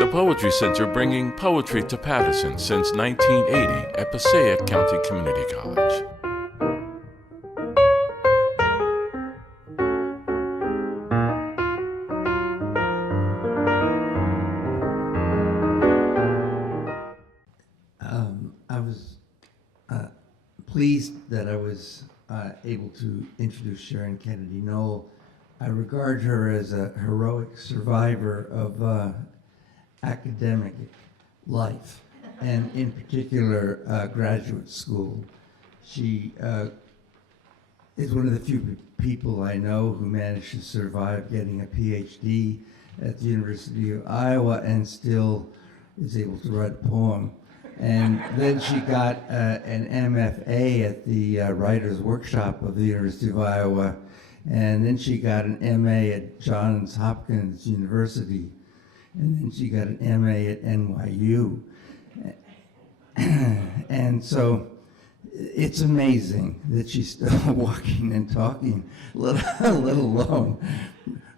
The Poetry Center bringing poetry to Paterson since 1980 at Passaic County Community College. I was pleased that I was able to introduce Sharon Kennedy-Nolle. I regard her as a heroic survivor of academic life, and in particular graduate school. She is one of the few people I know who managed to survive getting a PhD at the University of Iowa and still is able to write a poem. And then she got an MFA at the Writers' Workshop of the University of Iowa, and then she got an MA at Johns Hopkins University, and then she got an MA at NYU. And so it's amazing that she's still walking and talking, let alone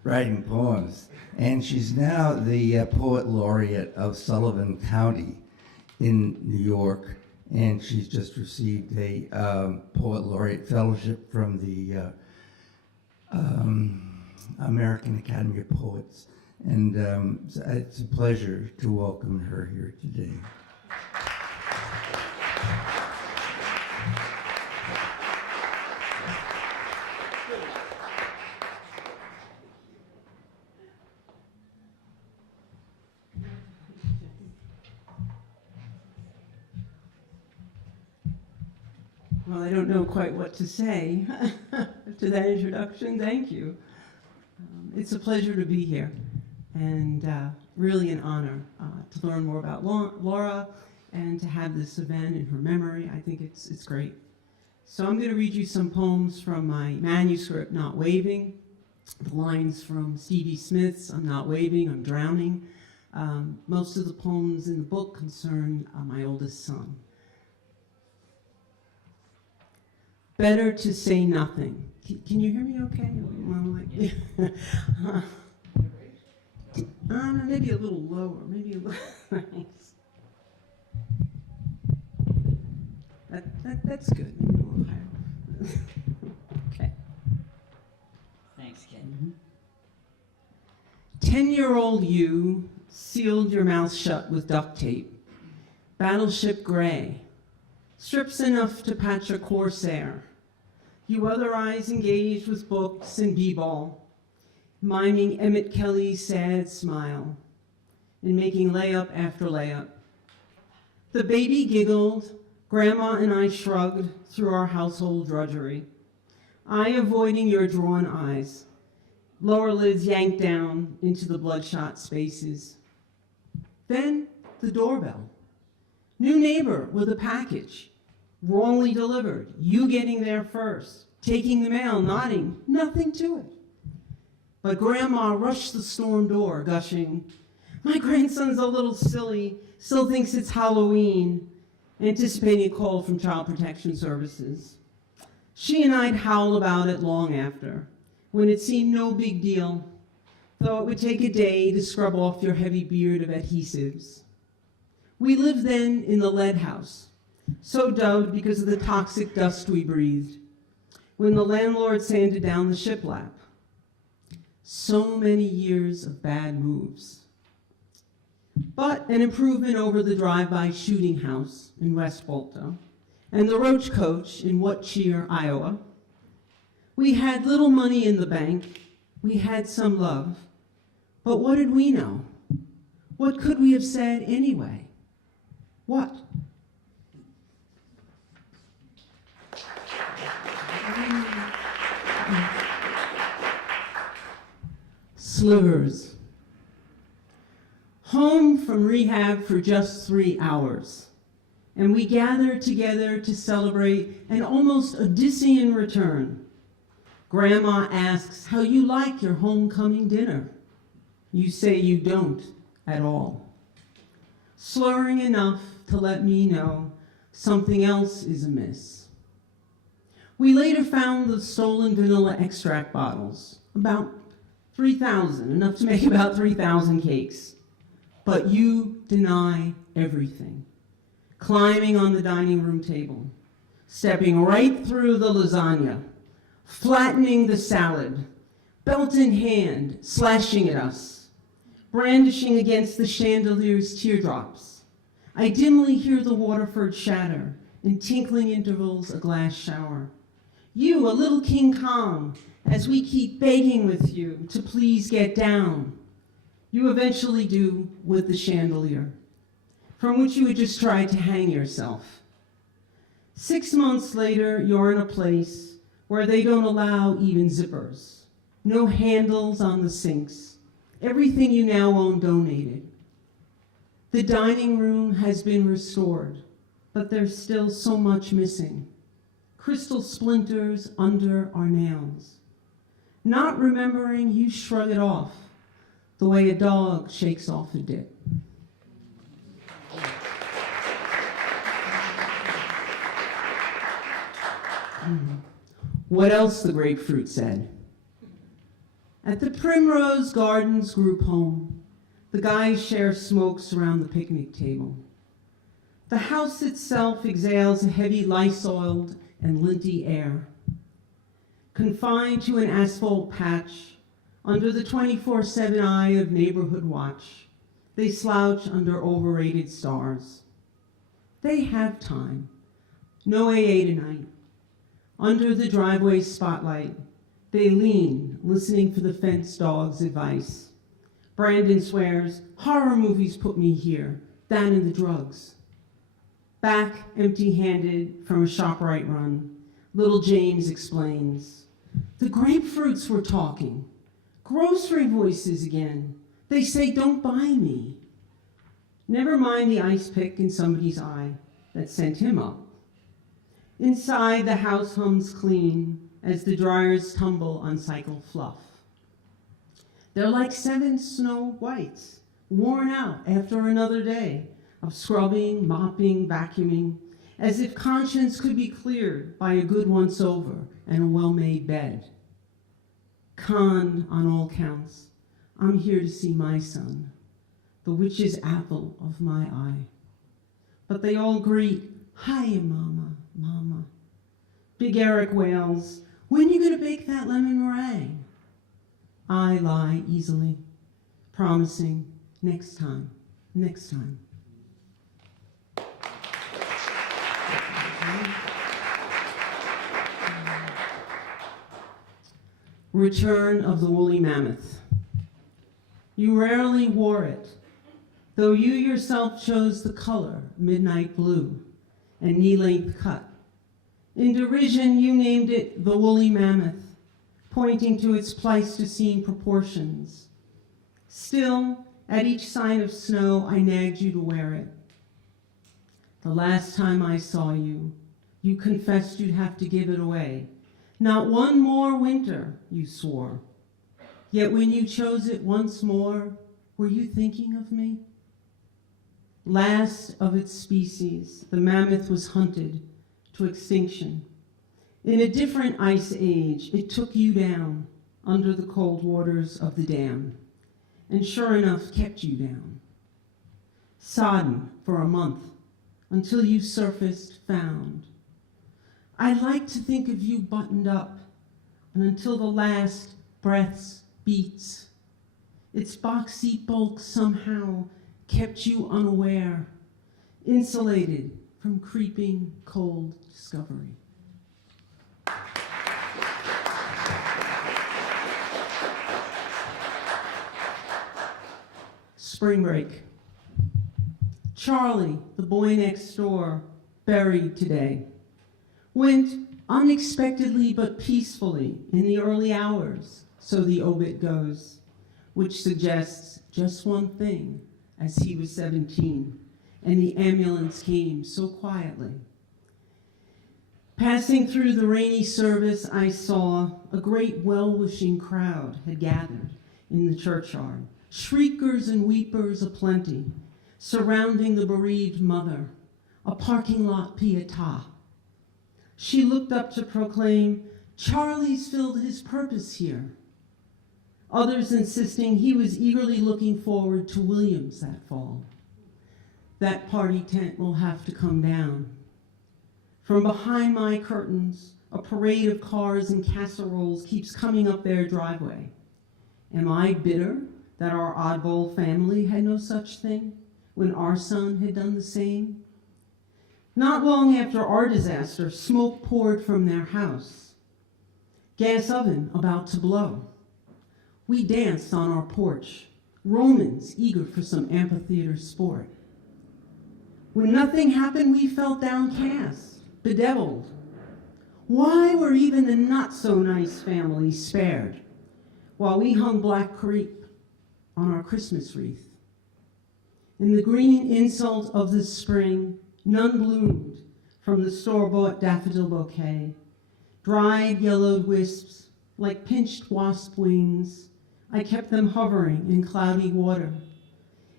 writing poems. And she's now the poet laureate of Sullivan County in New York, and she's just received a poet laureate fellowship from the American Academy of Poets. And it's a pleasure to welcome her here today. Well, I don't know quite what to say to that introduction. Thank you. It's a pleasure to be here, and really an honor to learn more about Laura and to have this event in her memory. I think it's great. So I'm going to read you some poems from my manuscript, Not Waving, the lines from Stevie Smith's I'm Not Waving, I'm Drowning. Most of the poems in the book concern my oldest son. Better to say nothing. Can you hear me okay? Maybe a little lower, maybe a little, thanks. That's good, maybe a little higher. Okay. Thanks, Ken. 10-year-old you sealed your mouth shut with duct tape. Battleship gray. Strips enough to patch a corsair. You otherwise engaged with books and b-ball, miming Emmett Kelly's sad smile, and making layup after layup. The baby giggled, Grandma and I shrugged through our household drudgery, I avoiding your drawn eyes, lower lids yanked down into the bloodshot spaces. Then the doorbell. New neighbor with a package. Wrongly delivered, you getting there first, taking the mail, nodding, nothing to it. But Grandma rushed the storm door, gushing, my grandson's a little silly, still thinks it's Halloween, anticipating a call from Child Protection Services. She and I'd howl about it long after, when it seemed no big deal, though it would take a day to scrub off your heavy beard of adhesives. We lived then in the lead house, so dubbed because of the toxic dust we breathed, when the landlord sanded down the shiplap. So many years of bad moves. But an improvement over the drive-by shooting house in West Volta and the Roach Coach in What Cheer, Iowa. We had little money in the bank. We had some love. But what did we know? What could we have said anyway? What? Slivers. Home from rehab for just 3 hours, and we gather together to celebrate an almost Odyssean return. Grandma asks how you like your homecoming dinner. You say you don't at all, slurring enough to let me know something else is amiss. We later found the stolen vanilla extract bottles, about 3,000, enough to make about 3,000 cakes. but you deny everything. Climbing on the dining room table, stepping right through the lasagna, flattening the salad, belt in hand, slashing at us, brandishing against the chandelier's teardrops. I dimly hear the Waterford shatter, in tinkling intervals a glass shower. You, a little King Kong, as we keep begging with you to please get down. You eventually do with the chandelier, from which you had just tried to hang yourself. 6 months later, you're in a place where they don't allow even zippers. No handles on the sinks. Everything you now own donated. The dining room has been restored, but there's still so much missing. Crystal splinters under our nails. Not remembering, you shrug it off, the way a dog shakes off a dip. What else, the grapefruit said. At the Primrose Gardens group home, the guys share smokes around the picnic table. The house itself exhales a heavy lice-oiled and linty air. Confined to an asphalt patch, under the 24/7 eye of neighborhood watch, they slouch under overrated stars. They have time. No AA tonight. Under the driveway spotlight, they lean, listening for the fence dog's advice. Brandon swears, horror movies put me here, that and the drugs. Back, empty-handed from a ShopRite run, little James explains, the grapefruits were talking. Grocery voices again. They say, don't buy me. Never mind the ice pick in somebody's eye that sent him up. Inside, the house hums clean as the dryers tumble on cycle fluff. They're like 7 Snow Whites, worn out after another day of scrubbing, mopping, vacuuming, as if conscience could be cleared by a good once-over and a well-made bed. Con on all counts, I'm here to see my son, the witch's apple of my eye. But they all greet, hiya, mama, mama. Big Eric wails, when you gonna bake that lemon meringue? I lie easily, promising next time, next time. Return of the woolly mammoth. You rarely wore it, though you yourself chose the color midnight blue and knee-length cut. In derision, you named it the woolly mammoth, pointing to its Pleistocene proportions. Still, at each sign of snow, I nagged you to wear it. The last time I saw you, you confessed you'd have to give it away. Not one more winter, you swore. Yet when you chose it once more, were you thinking of me? Last of its species, the mammoth was hunted to extinction. In a different ice age, it took you down under the cold waters of the dam, and sure enough kept you down. Sodden for a month, until you surfaced found. I like to think of you buttoned up, and until the last breaths beats. Its boxy bulk somehow kept you unaware, insulated from creeping cold discovery. Spring break. Charlie, the boy next door, buried today. Went unexpectedly but peacefully in the early hours, so the obit goes, which suggests just one thing, as he was 17, and the ambulance came so quietly. Passing through the rainy service, I saw a great well-wishing crowd had gathered in the churchyard, shriekers and weepers aplenty, surrounding the bereaved mother, a parking lot pietà. She looked up to proclaim, Charlie's filled his purpose here. others insisting he was eagerly looking forward to Williams that fall. That party tent will have to come down. From behind my curtains, a parade of cars and casseroles keeps coming up their driveway. Am I bitter that our oddball family had no such thing when our son had done the same? Not long after our disaster, smoke poured from their house. Gas oven about to blow. We danced on our porch, Romans eager for some amphitheater sport. When nothing happened, we felt downcast, bedeviled. Why were even the not-so-nice families spared while we hung black crepe on our Christmas wreath? In the green insult of the spring, none bloomed from the store-bought daffodil bouquet. Dried, yellowed wisps, like pinched wasp wings, I kept them hovering in cloudy water,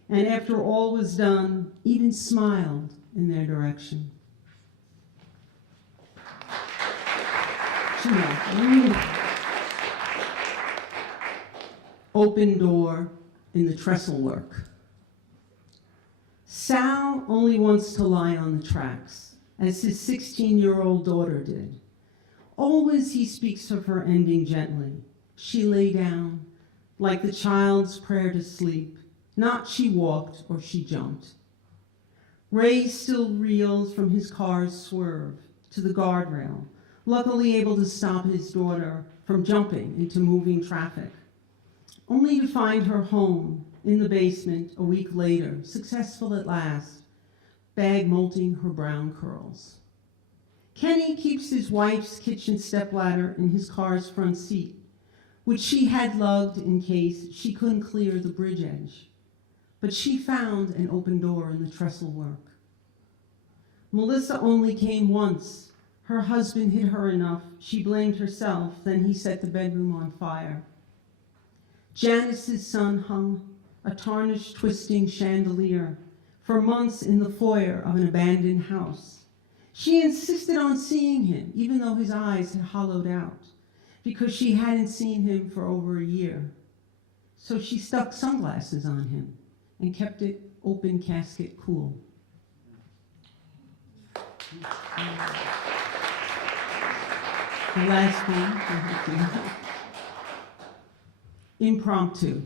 and after all was done, even smiled in their direction. Open door in the trestle work. Sal only wants to lie on the tracks, as his 16-year-old daughter did. Always he speaks of her ending gently. She lay down, like the child's prayer to sleep, not she walked or she jumped. Ray still reels from his car's swerve to the guardrail, luckily able to stop his daughter from jumping into moving traffic, only to find her home in the basement a week later, successful at last, bag molting her brown curls. Kenny keeps his wife's kitchen stepladder in his car's front seat, which she had lugged in case she couldn't clear the bridge edge. But she found an open door in the trestle work. Melissa only came once. Her husband hit her enough. She blamed herself. Then he set the bedroom on fire. Janice's son hung a tarnished, twisting chandelier for months in the foyer of an abandoned house. She insisted on seeing him, even though his eyes had hollowed out, because she hadn't seen him for over a year. So she stuck sunglasses on him and kept it open casket cool. The last one. Impromptu.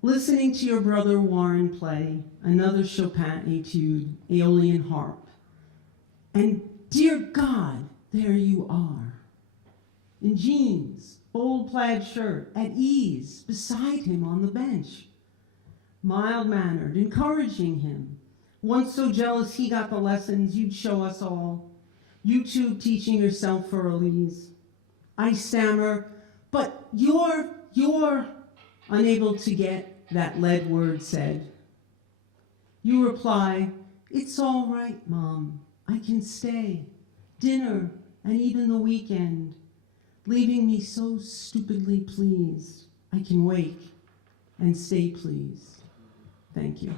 Listening to your brother Warren play another Chopin etude, Aeolian harp. And dear God, there you are. In jeans, old plaid shirt, at ease, beside him on the bench. Mild-mannered, encouraging him. Once so jealous he got the lessons you'd show us all. You two teaching yourself for Elise. I stammer, but you're unable to get that lead word said. You reply, it's all right, Mom. I can stay. Dinner and even the weekend. Leaving me so stupidly pleased. I can wake and stay pleased. Thank you.